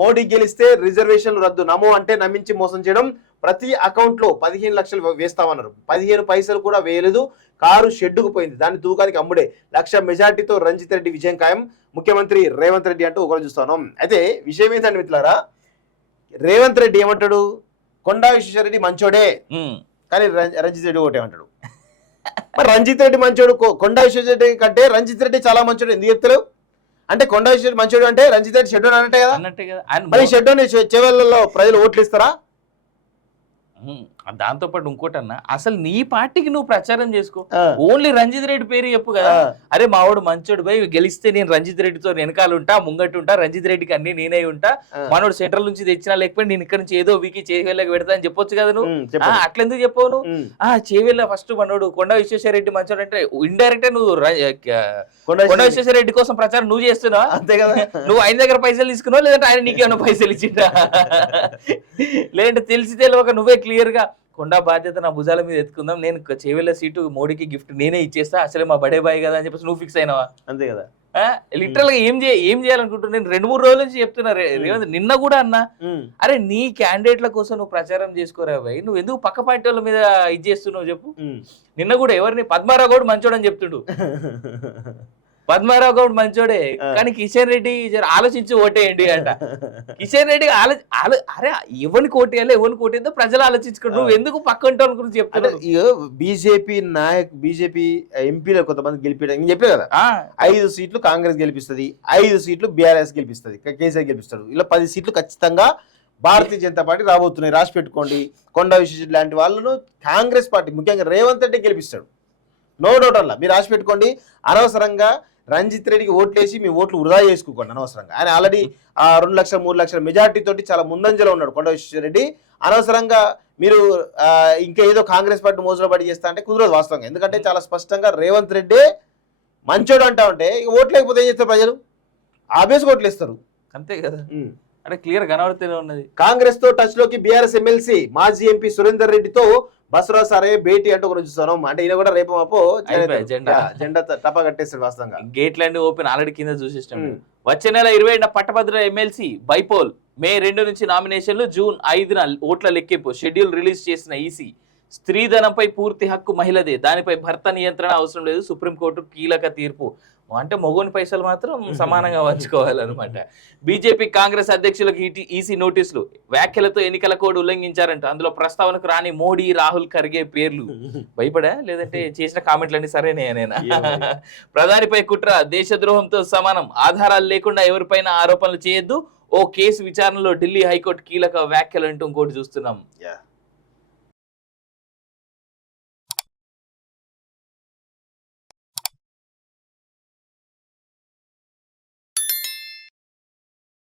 మోడీ గెలిస్తే రిజర్వేషన్లు రద్దు, నమో అంటే నమ్మించి మోసం చేయడం, ప్రతి అకౌంట్ లో 15 లక్షలు వేస్తామన్నారు, 15 పైసలు కూడా వేయలేదు, కారు షెడ్డుకు పోయింది, దాని తూకానికి అమ్ముడే, 1,00,000 మెజార్టీతో రంజిత్ రెడ్డి విజయం ఖాయం, ముఖ్యమంత్రి రేవంత్ రెడ్డి అంటూ ఒకరు చూస్తున్నాం. అయితే విషయం ఏంటంటే మిత్రులారా, రేవంత్ రెడ్డి ఏమంటాడు, కొండా విశ్వేశ్వరరెడ్డి మంచోడే కానీ రంజిత్ రెడ్డి ఒకటే అంటాడు. మరి రంజిత్ రెడ్డి మంచోడు, కొండా విశ్వేశ్వరరెడ్డి కంటే రంజిత్ రెడ్డి చాలా మంచోడు ఎందుకు చెప్తారు? అంటే కొండా విశ్వేశ్వరరెడ్డి మంచోడు అంటే రంజిత్ రెడ్డి షెడ్యూల్ అన్నట్టే కదా. మరి షెడ్యూల్ చెవెళ్లలో ప్రజలు ఓట్లు ఇస్తారా? దాంతో పాటు ఇంకోటి అన్న, అసలు నీ పార్టీకి నువ్వు ప్రచారం చేసుకో, ఓన్లీ రంజిత్ రెడ్డి పేరు చెప్పు కదా. అరే మావాడు మంచోడు పోయి గెలిస్తే నేను రంజిత్ రెడ్డితో వెనకాల ఉంటా, ముంగట్టు ఉంటా, రంజిత్ రెడ్డికి అన్ని నేనే ఉంటా, మనోడు సెంట్రల్ నుంచి తెచ్చినా లేకపోతే నేను ఇక్కడ నుంచి ఏదో వీకి చేవేళ్ళకి పెడతా అని చెప్పొచ్చు కదా నువ్వు. అట్లెందుకు చెప్పవు నువ్వు? చేవేళ్ళ ఫస్ట్ మనోడు కొండా విశ్వేశ్వరరెడ్డి మంచోడు అంటే ఇండైరెక్ట్ నువ్వు కొండా విశ్వేశ్వరరెడ్డి కోసం ప్రచారం నువ్వు చేస్తున్నావా? అంతే కదా. నువ్వు ఆయన దగ్గర పైసలు తీసుకున్నావు, లేదంటే ఆయన నీకేమన్నా పైసలు ఇచ్చిందా? లేదంటే తెలిసి తెలియక నువ్వే క్లియర్ గా కొండా బాధ్యత నా భుజాల మీద ఎత్తుకుందాం, నేను చేవేళ్ళ సీటు మోడీకి గిఫ్ట్ నేనే ఇచ్చేస్తా, అసలే మా బడే బాయ్ కదా అని చెప్పేసి నువ్వు ఫిక్స్ అయినావా? అంతే కదా. లిటరల్ గా ఏం చేయాలనుకుంటున్నా నేను 2-3 రోజుల నుంచి చెప్తున్నా. రేవంత్ నిన్న కూడా అన్నా, అరే నీ క్యాండిడేట్ల కోసం నువ్వు ప్రచారం చేసుకోరా భయ్, నువ్వు ఎందుకు పక్క పార్టీ వాళ్ళ మీద ఇది చేస్తున్నావు చెప్పు. నిన్న కూడా ఎవరిని పద్మారావు గౌడ్ మంచోడని చెప్తుడు. పద్మారావు గౌడ్ మంచోడే కానీ కిషన్ రెడ్డి ఆలోచించి ఓటేయండి అంట. కిషన్ రెడ్డి అరే ఎవరికి ఓటేయాలి ఎవరికి ఓటేద్దో ప్రజలు ఆలోచించుకోండి, నువ్వు ఎందుకు పక్కంటోళ్ళ గురించి చెప్తాను. బీజేపీ ఎంపీలు కొంతమంది గెలిపి చెప్పే కదా, 5 సీట్లు కాంగ్రెస్ గెలిపిస్తుంది, 5 సీట్లు బీఆర్ఎస్ గెలిపిస్తుంది, కేసీఆర్ గెలిపిస్తాడు, ఇలా 10 సీట్లు ఖచ్చితంగా భారతీయ జనతా పార్టీ రాబోతున్నాయి. రాసి పెట్టుకోండి. కొండా విశ్వేశ్వరరెడ్డి లాంటి వాళ్ళను కాంగ్రెస్ పార్టీ ముఖ్యంగా రేవంత్ రెడ్డి గెలిపిస్తాడు, నో డౌట్. అలా మీరు రాసి పెట్టుకోండి. అనవసరంగా రంజిత్ రెడ్డికి ఓట్లేసి మీ ఓట్లు వృధా చేసుకోండి అనవసరంగా. ఆయన ఆల్రెడీ 2 లక్షల 3 లక్షల మెజార్టీ తోటి చాలా ముందంజలో ఉన్నాడు కొండా విశ్వేశ్వరరెడ్డి. అనవసరంగా మీరు ఇంకా ఏదో కాంగ్రెస్ పార్టీ మోజులో పడి చేస్తా అంటే కుదరదు వాస్తవంగా. ఎందుకంటే చాలా స్పష్టంగా రేవంత్ రెడ్డి మంచోడు అంటా ఉంటే ఓట్లు లేకపోతే ఏం చేస్తారు ప్రజలు? ఆబ్వియస్గా ఓట్లు ఇస్తారు, అంతే కదా. అంటే క్లియర్ కనబడుతూనే ఉన్నది. కాంగ్రెస్ తో టచ్ లోకి బీఆర్ఎస్ ఎమ్మెల్సీ మాజీ ఎంపీ సురేందర్ రెడ్డితో బసవరాజ్ సారే భేటీ అంటూ ఒకరు చూస్తున్నాం. అంటే ఈయన కూడా రేపు మాపో జెండా టపా కట్టేస్తారు వాస్తవంగా. గేట్లన్నీ ఓపెన్ ఆల్రెడీ కింద చూసేస్తాం. వచ్చే నెల 27న పట్టభద్ర ఎమ్మెల్సీ బైపోల్, May 2 నుంచి నామినేషన్లు, June 5న ఓట్ల లెక్కింపు షెడ్యూల్ రిలీజ్ చేసిన ఈసీ. స్త్రీధనంపై పూర్తి హక్కు మహిళదే, దానిపై భర్త నియంత్రణ అవసరం లేదు, సుప్రీంకోర్టు కీలక తీర్పు. అంటే మొగోని పైసలు మాత్రం సమానంగా పంచుకోవాలన్నమాట. బీజేపీ కాంగ్రెస్ అధ్యక్షులకు ఈసీ నోటీసులు, వ్యాఖ్యలతో ఎన్నికల కోడ్ ఉల్లంఘించారంట. అందులో ప్రస్తావనకు రాని మోడీ, రాహుల్ ఖర్గే పేర్లు. భయపడా లేదంటే చేసిన కామెంట్లన్నీ సరేనేనా? ప్రధానిపై కుట్ర, దేశద్రోహంతో సమానం, ఆధారాలు లేకుండా ఎవరిపైన ఆరోపణలు చేయొద్దు, ఓ కేసు విచారణలో ఢిల్లీ హైకోర్టు కీలక వ్యాఖ్యలు అంటూ ఇంకోటి చూస్తున్నాం.